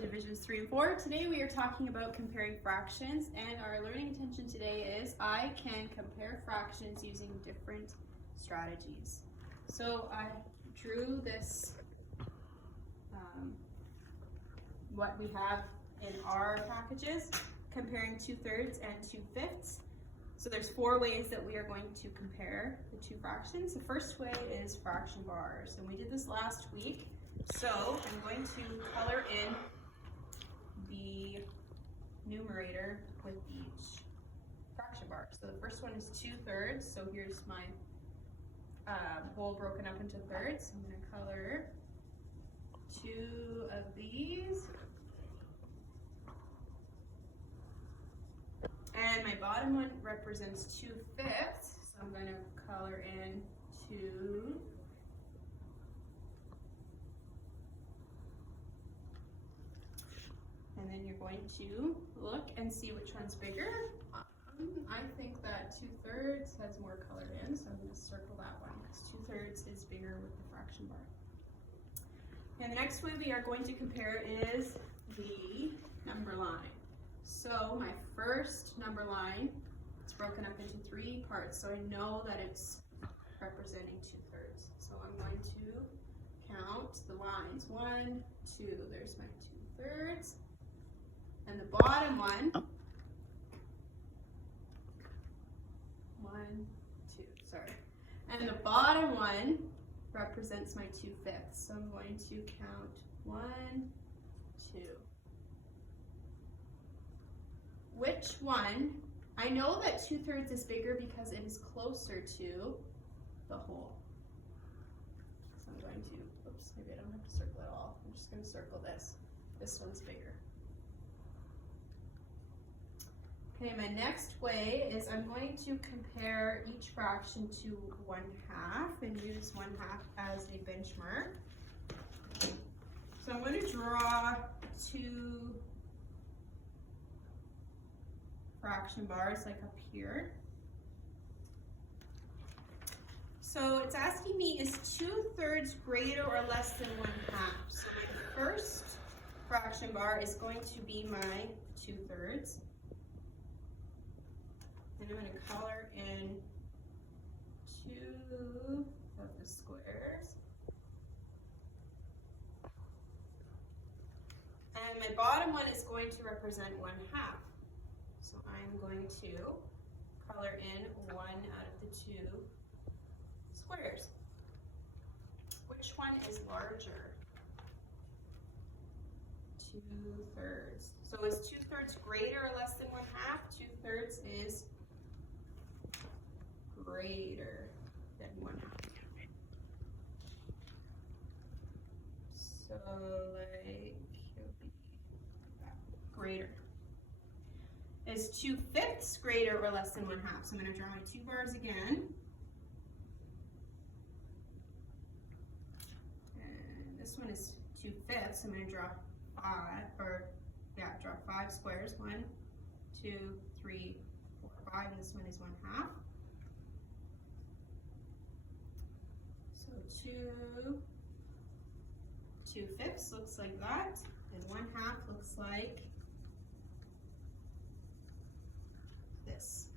Divisions 3 and 4. Today we are talking about comparing fractions, and our learning intention today is I can compare fractions using different strategies. So I drew this, what we have in our packages, comparing 2/3 and 2/5. So there's 4 ways that we are going to compare the two fractions. The first way is fraction bars, and we did this last week. So I'm going to color in the numerator with each fraction bar. So the first one is 2/3. So here's my whole broken up into thirds. I'm going to color 2 of these. And my bottom one represents 2/5. So I'm going to color in 2. And then you're going to look and see which one's bigger. I think that 2/3 has more colored in, so I'm going to circle that one because 2/3 is bigger with the fraction bar. And the next way we are going to compare is the number line. So my first number line is broken up into 3 parts, so I know that it's representing 2/3. So I'm going to count the lines. 1, 2, there's my 2/3. And the bottom one, 1, 2, sorry. And the bottom one represents my 2/5. So I'm going to count 1, 2. Which one? I know that 2/3 is bigger because it is closer to the whole. So I'm going to, oops, maybe I don't have to circle it all. I'm just going to circle this. This one's bigger. Okay, my next way is I'm going to compare each fraction to 1/2 and use 1/2 as a benchmark. So I'm going to draw 2 fraction bars like up here. So it's asking me, is 2/3 greater or less than 1/2? So my first fraction bar is going to be my 2/3. And I'm going to color in 2 of the squares. And my bottom one is going to represent 1/2. So I'm going to color in 1 out of the 2 squares. Which one is larger? 2/3. So is 2/3 greater or less than 1/2? 2/3 is greater than 1/2. So like it would be greater. Is 2/5 greater or less than 1/2? So I'm going to draw my 2 bars again. And this one is 2/5. So I'm going to draw 5 squares. 1, 2, 3, 4, 5. And this one is 1/2. So 2/5 looks like that, and 1/2 looks like this.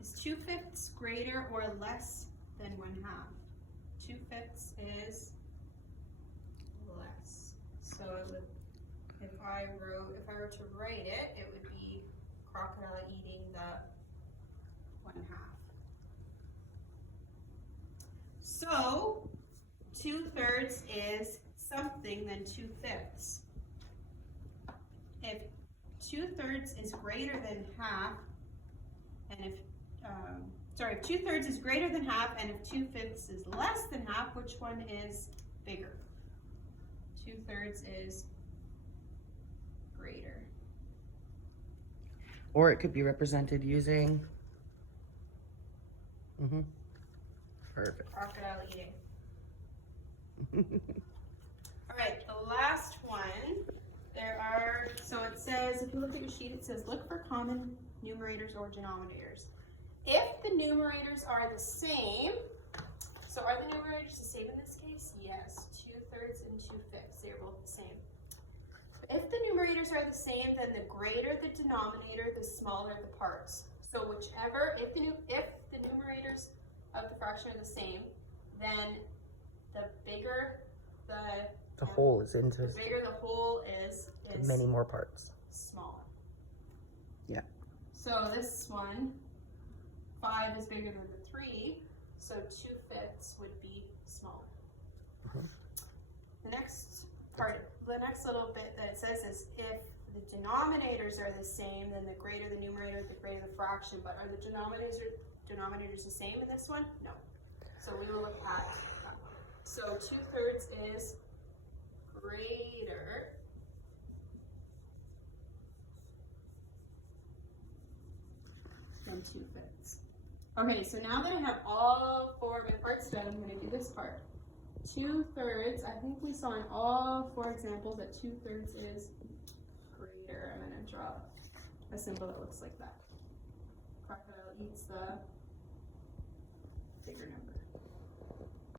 Is 2/5 greater or less than 1/2? 2/5 is less. So it would, if I were to write it, it would be crocodile eating the 1/2. So 2/3 is something than 2/5. If 2/3 is greater than half, and if, if 2/3 is greater than half, and if 2/5 is less than half, which one is bigger? 2/3 is greater. Or it could be represented using, perfect. Crocodile eating. All right, the last one. So it says, if you look at your sheet, it says look for common numerators or denominators. If the numerators are the same, so are the numerators the same in this case? Yes, 2/3 and 2/5, they are both the same. if the numerators are the same, then the greater the denominator, the smaller the parts. So whichever, if the numerators of the fraction are the same, then the bigger The whole is into the bigger the whole is many more parts. smaller. Yeah. So this one, 5 is bigger than the 3, so 2/5 would be smaller. Mhm. The next part, the next little bit that it says is if the denominators are the same, then the greater the numerator, the greater the fraction. But are the denominators the same in this one? No. So we will look at that. So 2/3 is greater than 2/5. Okay, so now that I have all 4 of my parts done, I'm going to do this part. 2/3, I think we saw in all 4 examples that 2/3 is greater. I'm going to draw a symbol that looks like that. Crocodile eats the bigger number.